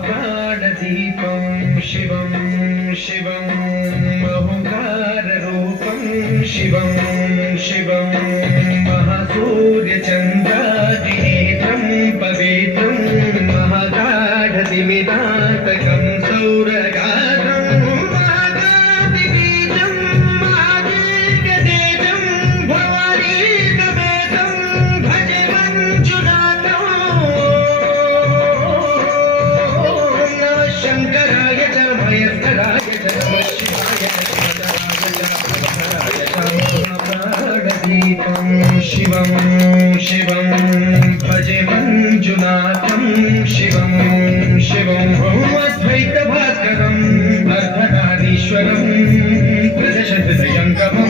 महाप्राणदीपं शिवं शिवं बहुकाररूपं शिवं शिवं महासूर्यचन्द्रादिनेत्रं पवित्रं महागाढतिमिदातकं शिवं भजे मञ्जुनाथं शिवं शिवं अद्वैतभास्करम् अर्धनारीश्वरं प्रदशहृदयङ्गमं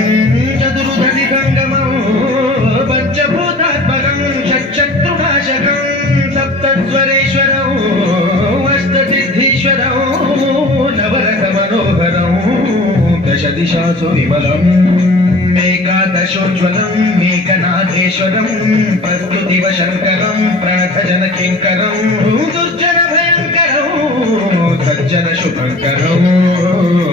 चतुर्धनिगङ्गमं पञ्चभूतात्मकं षट्शत्रुनाशकं सप्तस्वरेश्वरौ अष्टसिद्धीश्वरौ नवरसमनोहरौ दशदिशासु विमलम् प्रकटशोज्ज्वलं मेघनादेश्वरं वस्तुदिवशङ्करं प्रणतजनकिङ्करं दुर्जनभयङ्करौ सज्जनशुभङ्करौ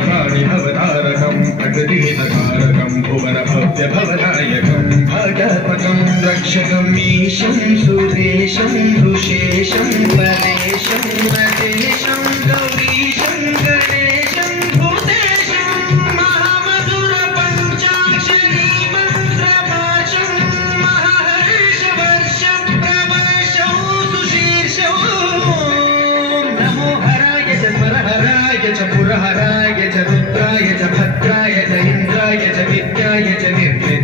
प्राणिभवतारकं प्रकृतिहितकारकं भुवनभव्यभवनायकं भागपकं रक्षकम् ईशं सुदेशं ऋषेशं परेशं रदेशम् पुरहराय च रुद्राय च भद्राय च इन्द्राय च विद्याय च निर्विद्याय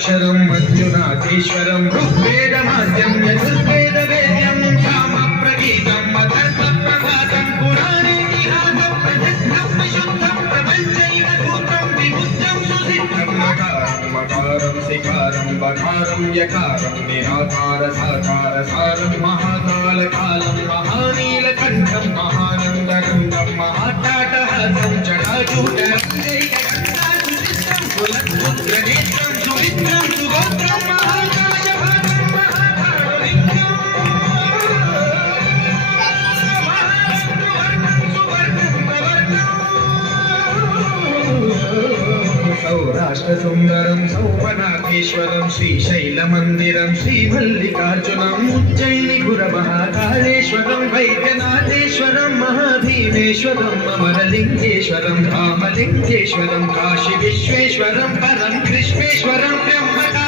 రుద్రాక్షరం మధ్యునాథేశ్వరం ఋగ్వేద మాధ్యం యజుర్వేద వేద్యం ధామ ప్రగీతం మధర్మ ప్రభాతం పురాణేతిహాస ప్రజగ్నం విశుద్ధం ప్రపంచైవ సౌరాష్ట్రసుందరం సౌపనాథేశ్వరం శ్రీశైలమందిరం శ్రీమల్లికార్జునం ఉజ్జయిని గురమహాకాళేశ్వరం వైద్యనాథేశ్వరం మహాధీమేశ్వరం అమరలింగేశ్వరం రామలింగేశ్వరం కాశీ విశ్వేశ్వరం పరం కృష్ణేశ్వరం బ్రహ్మకా